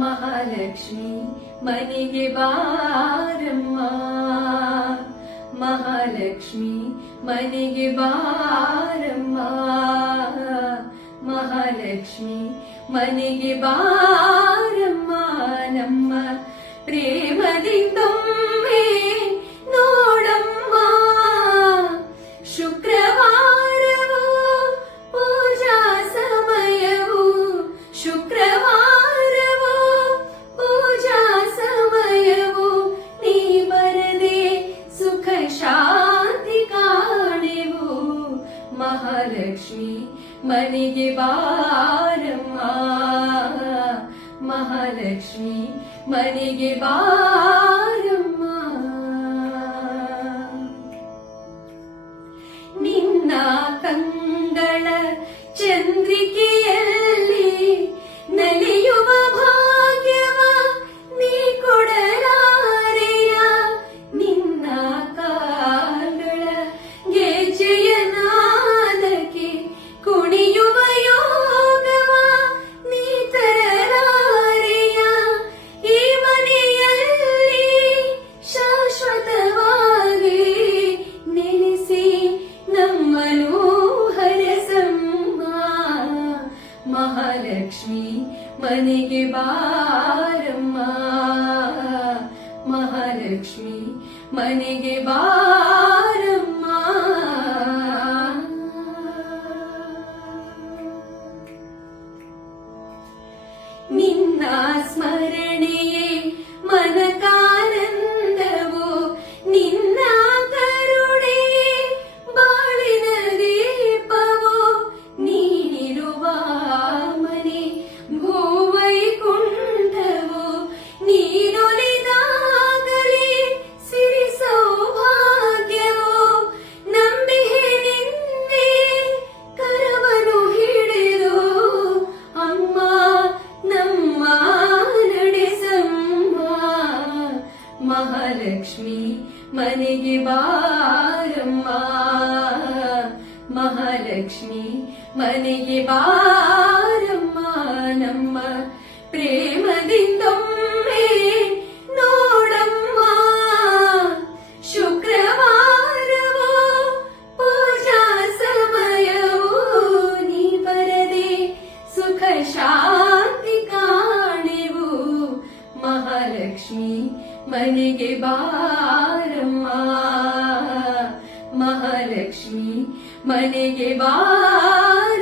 ಮಹಾಲಕ್ಷ್ಮಿ ಮನೆಗೆ ಬಾರಮ್ಮ, ಮಹಾಲಕ್ಷ್ಮಿ ಮನೆಗೆ ಬಾರಮ್ಮ, ಮಹಾಲಕ್ಷ್ಮಿ ಮನೆಗೆ ಬಾರಮ್ಮ. ನಮ್ಮ ಪ್ರೇಮದಿಂದೊಮ್ಮೆ ನೋಡಮ್ಮ, ಶುಕ್ರವಾರವೂ ಪೂಜಾ ಸಮಯವು, ಶುಕ್ರವಾರವೂ ಪೂಜಾ ಸಮಯವು, ನೀ ಬರದೆ ಸುಖ ಶಾಂತಿ ಕಾಣೆವು. ಮಹಾಲಕ್ಷ್ಮಿ ಮನೆಗೆ ಬಾರಮ್ಮ, ಮಹಾಲಕ್ಷ್ಮಿ ಮನೆಗೆ ಬಾರಮ್ಮ. ನಿನ್ನ ಕಂಗಳ ಚಂದ್ರಿಕೆಯಲ್ಲಿ ನಲಿಯುವ ಭಾಗ್ಯವ ನೀ ಕೊಡಲಾರೆಯ, ನಿನ್ನ ಕಾಲ್ಗಳ ಗೆಜ್ಜೆಯ ನಾದಕ್ಕೆ ಕುಣಿಯುವ ಯೋಗವ ನೀ ತರಲಾರೆಯ. ಈ ಮನೆಯಲ್ಲಿ ಶಾಶ್ವತವಾಗಿ ನೆಲೆಸಿ ನಮ್ಮನು ಹರಸಮ್ಮ. ಮಹಾಲಕ್ಷ್ಮಿ ಮನೆಗೆ ಬಾರಮ್ಮ, ಮಹಾಲಕ್ಷ್ಮಿ ಮನೆಗೆ ಬಾರಮ್ಮ. ನಿನ್ನ ಸ್ಮರಣೆಯೇ ಮನಕಾನಂದವು, ನಿನ್ನ ಕರುಣೆಯೇ ಬಾಳಿನ ದೀಪವು, ನೀನಿರುವ ಮನೆ ಭೂವೈಕುಂಠವು, ನೀನೊಲಿದಾಗಲೇ ಸಿರಿ ಸೌಭಾಗ್ಯವು. ನಂಬಿಹೆ ನಿನ್ನೆ ಕರವನು ಹಿಡಿದು ಅಮ್ಮ ನಮ್ಮ ನಡೆಸಮ್ಮ. ಮಹಾಲಕ್ಷ್ಮಿ ಮನೆಗೆ ಬಾರಮ್ಮ, ಮಹಾಲಕ್ಷ್ಮಿ ಮನೆಗೆ ಬಾರಮ್ಮ. ನಮ್ಮ ಪ್ರೇಮದಿಂದೊಮ್ಮೆ ನೋಡಮ್ಮ, ಶುಕ್ರವಾರವೋ ಪೂಜಾ ಸಮಯವು, ನೀ ಬರದೆ ಸುಖ ಶಾಂತಿ ಕಾಣೆವು. ಮಹಾಲಕ್ಷ್ಮಿ ಮನೆಗೆ ಬಾರಮ್ಮ, ಮಹಾಲಕ್ಷ್ಮಿ ಮನೆಗೆ ಬಾರಮ್ಮ.